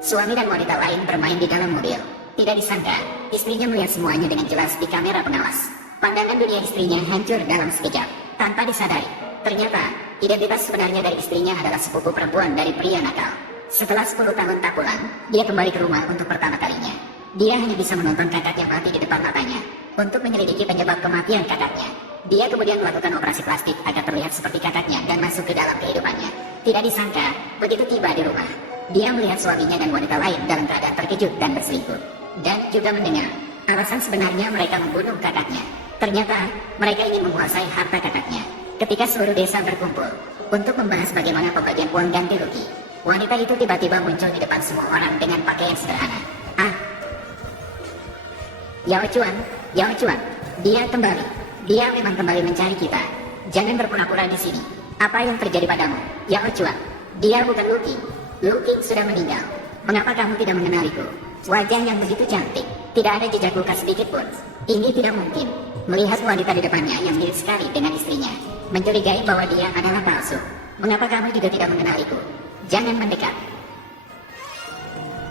Suami dan wanita lain bermain di dalam mobil. Tidak disangka, istrinya melihat semuanya dengan jelas di kamera pengawas. Pandangan dunia istrinya hancur dalam sekejap. Tanpa disadari, ternyata identitas sebenarnya dari istrinya adalah sepupu perempuan dari pria nakal. Setelah 10 tahun tak pulang, dia kembali ke rumah untuk pertama kalinya. Dia hanya bisa menonton kakaknya mati di depan matanya. Untuk menyelidiki penyebab kematian kakaknya, dia kemudian melakukan operasi plastik agar terlihat seperti kakaknya dan masuk ke dalam kehidupannya. Tidak disangka, begitu tiba di rumah, dia melihat suaminya dan wanita lain dalam keadaan terkejut dan berselingkuh. Dan juga mendengar alasan sebenarnya mereka membunuh kakaknya. Ternyata, mereka ingin menguasai harta kakaknya. Ketika seluruh desa berkumpul untuk membahas bagaimana pembagian uang ganti rugi, wanita itu tiba-tiba muncul di depan semua orang dengan pakaian sederhana. Yao Chuan, dia kembali. Dia memang kembali mencari kita. Jangan berpura-pura di sini. Apa yang terjadi padamu, Yao Chuan? Dia bukan Luqing. Luqing sudah meninggal. Mengapa kamu tidak mengenaliku? Wajah yang begitu cantik, tidak ada jejak luka sedikit pun. Ini tidak mungkin. Melihat wanita di depannya yang mirip sekali dengan istrinya, mencurigai bahwa dia adalah palsu. Mengapa kamu juga tidak mengenaliku? Jangan mendekat.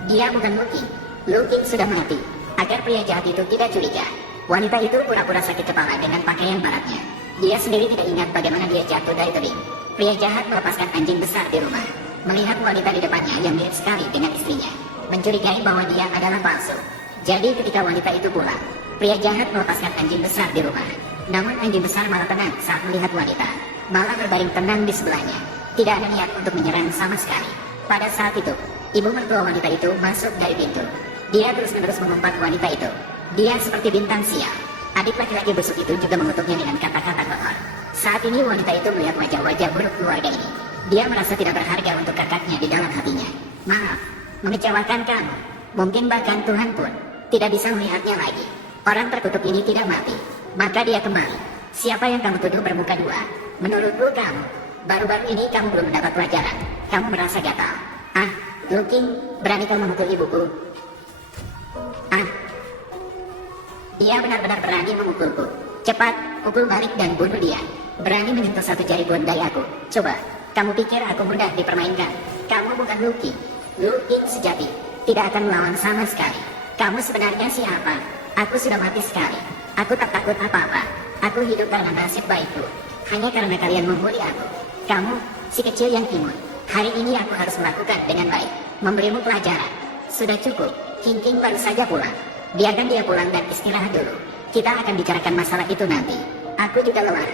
Dia bukan Luqing. Luqing sudah mati. Agar pria jahat itu tidak curiga, wanita itu pura-pura sakit kepala dengan pakaian baratnya. Dia sendiri tidak ingat bagaimana dia jatuh dari tebing. Pria jahat melepaskan anjing besar di rumah. Melihat wanita di depannya yang mirip sekali dengan istrinya, mencurigai bahwa dia adalah palsu. Jadi ketika wanita itu pulang, pria jahat melepaskan anjing besar di rumah. Namun anjing besar malah tenang saat melihat wanita. Malah berbaring tenang di sebelahnya. Tidak ada niat untuk menyerang sama sekali. Pada saat itu, ibu mertua wanita itu masuk dari pintu. Dia terus-menerus mengumpat wanita itu. Dia seperti bintang sial. Adik laki-laki busuk itu juga mengutuknya dengan kata-kata kotor. Saat ini wanita itu melihat wajah-wajah buruk keluarga ini. Dia merasa tidak berharga untuk kakaknya di dalam hatinya. Maaf, mengecewakan kamu. Mungkin bahkan Tuhan pun tidak bisa melihatnya lagi. Orang terkutuk ini tidak mati, maka dia kembali. Siapa yang kamu tuduh bermuka dua? Menurutku kamu. Baru-baru ini kamu belum mendapat pelajaran. Kamu merasa gatal. Luqing, berani kamu memukul ibuku? Dia benar-benar berani memukulku. Cepat, pukul balik dan bunuh dia. Berani menyentuh satu jari bondai aku. Coba, kamu pikir aku mudah dipermainkan? Kamu bukan Luqing. Luqing sejati tidak akan melawan sama sekali. Kamu sebenarnya siapa? Aku sudah mati sekali. Aku tak takut apa-apa. Aku hidup karena nasib baikku. Hanya karena kalian membuli aku. Kamu, si kecil yang imut. Hari ini aku harus melakukan dengan baik. Memberimu pelajaran. Sudah cukup. King baru saja pulang. Biarkan dia pulang dan istirahat dulu. Kita akan bicarakan masalah itu nanti. Aku juga lelah.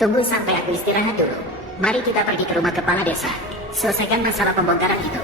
Tunggu sampai aku istirahat dulu. Mari kita pergi ke rumah kepala desa. Selesaikan masalah pembongkaran itu.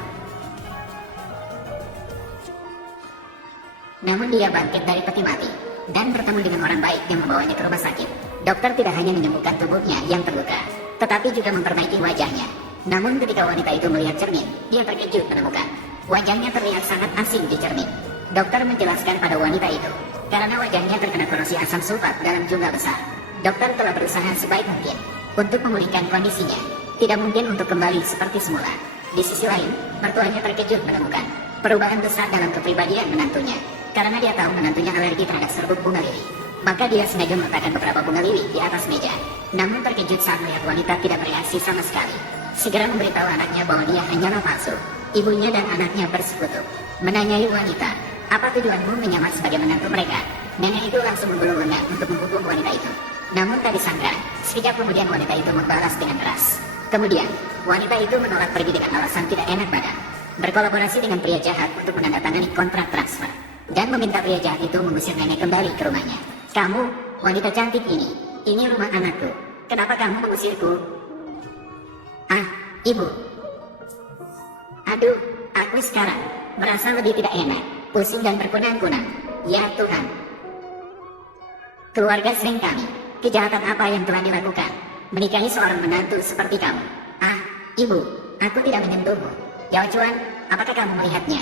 Namun dia bangkit dari peti mati dan bertemu dengan orang baik yang membawanya ke rumah sakit. Dokter tidak hanya menyembuhkan tubuhnya yang terluka, tetapi juga memperbaiki wajahnya. Namun ketika wanita itu melihat cermin, dia terkejut menemukan wajahnya terlihat sangat asing di cermin. Dokter menjelaskan pada wanita itu, karena wajahnya terkena korosi asam sulfat dalam jumlah besar. Dokter telah berusaha sebaik mungkin untuk memulihkan kondisinya. Tidak mungkin untuk kembali seperti semula. Di sisi lain, mertuanya terkejut menemukan perubahan besar dalam kepribadian menantunya. Karena dia tahu menantunya alergi terhadap serbuk bunga lili, maka dia sengaja meletakkan beberapa bunga lili di atas meja. Namun terkejut saat melihat wanita tidak bereaksi sama sekali. Segera memberitahu anaknya bahwa dia hanyalah palsu. Ibunya dan anaknya bersekutu. Menanyai wanita, apa tujuanmu menyamar sebagai menantu mereka? Nenek itu langsung menggulung lengan untuk menghukum wanita itu. Namun tak disangka, sekejap kemudian wanita itu membalas dengan keras. Kemudian, wanita itu menolak pergi dengan alasan tidak enak badan. Berkolaborasi dengan pria jahat untuk menandatangani kontrak transfer. Dan meminta pria jahat itu mengusir nenek kembali ke rumahnya. Kamu, wanita cantik ini rumah anakku. Kenapa kamu mengusirku? Ibu. Aduh, aku sekarang merasa lebih tidak enak. Pusing dan berkunang-kunang. Ya Tuhan. Keluarga sering kami. Kejahatan apa yang telah dilakukan? Menikahi seorang menantu seperti kamu. Ibu, aku tidak menyentuhmu. Yao Chuan, apakah kamu melihatnya?